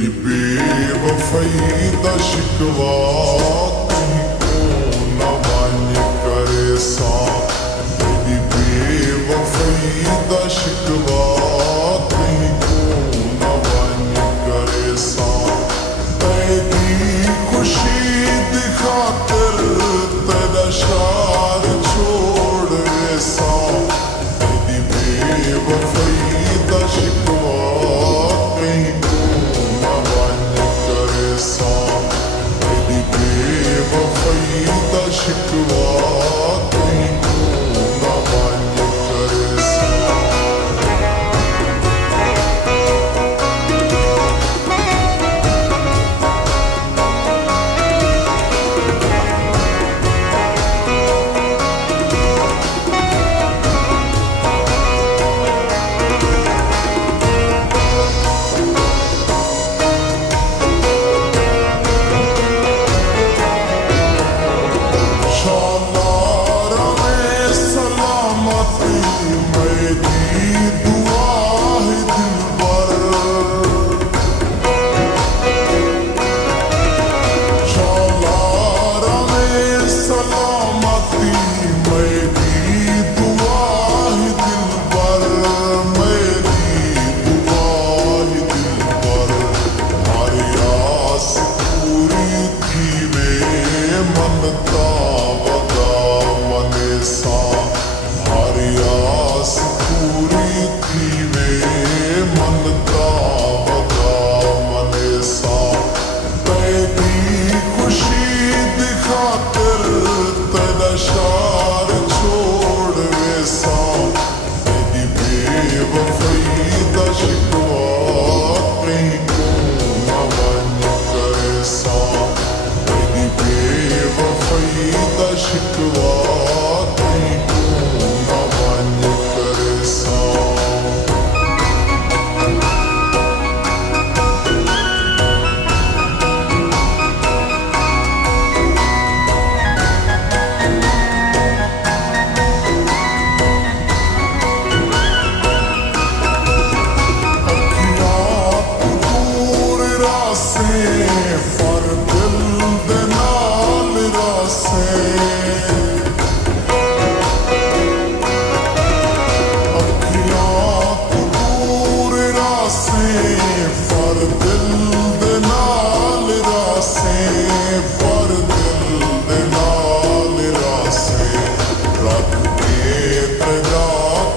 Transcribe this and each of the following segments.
तेरी बेवफाई दा शिकवा कहीं को न मान्य करे सा। तेरी बेवफाई दा शिकवा कहीं को न मान्य करे सा। तेरी खुशी दी खातिर तेरा शार छोड़ वैसा। तेरी बेवफाई दा शिकवा कहीं को न मान्य करे सा। तेरी बेवफाई दा शिकवा कहीं को न मान्य करे सा।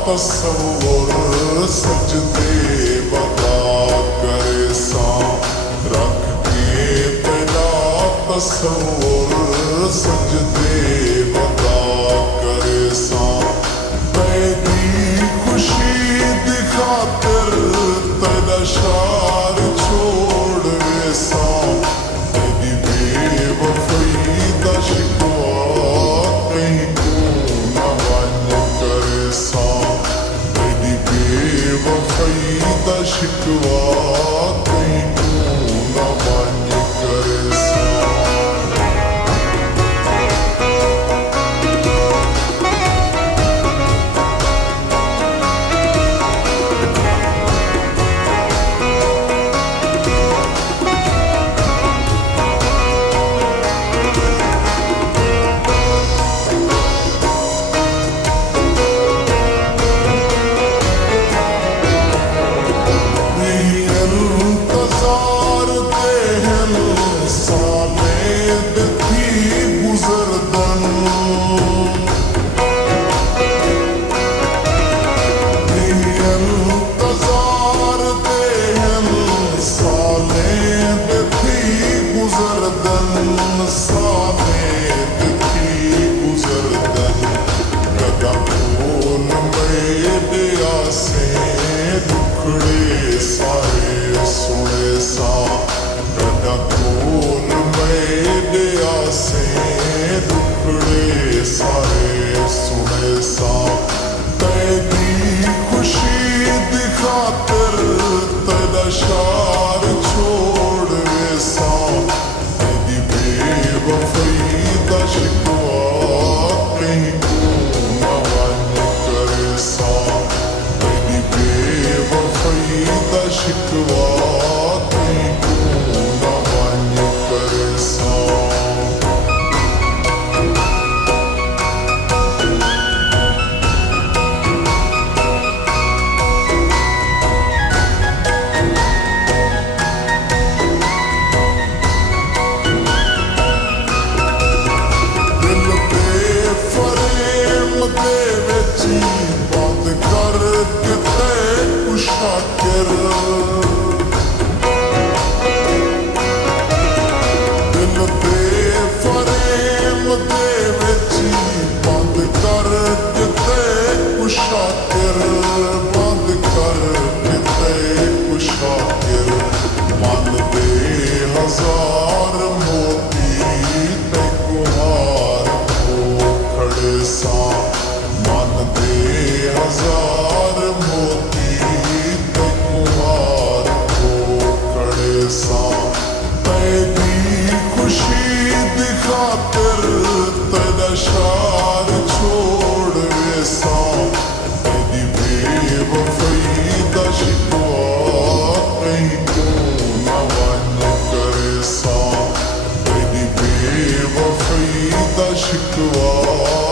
तस्वुर सजदे बता करे सा। रख के तेरा तस्वुर सजदे बता करे सा। तेरी खुशी दी खातिर तेरा शार छोड़ वैसा। तेरी बेवफाई दा शिकवा कहीं को न मान्य करे सा। बेवफाई दा शिकवा कहीं को न मान्य करे सा। ਸਾਂ ਮਨ ਦੇ ਹਜ਼ਾਰ ਮੋਤੀ ਤੇ ਕੁਮਾਰ ਹੋ ਖੜੇ ਸਾਂ ਤੇਰੀ ਖੁਸ਼ੀ ਦੀ ਖਾਤਰ ਤੇਰਾ ਸ਼ਾਰ ਛੋੜ ਵੇ ਸਾਂ ਤੇਰੀ ਬੇਵਫਾਈ ਦਾ ਸ਼ਿਕਵਾ ਕਹੀਂ ਤੂੰ ਨਾ ਵੰਨ ਕਰੇ ਸਾਂ ਤੇਰੀ ਬੇਵਫਾਈ ਦਾ ਸ਼ਿਕਵਾ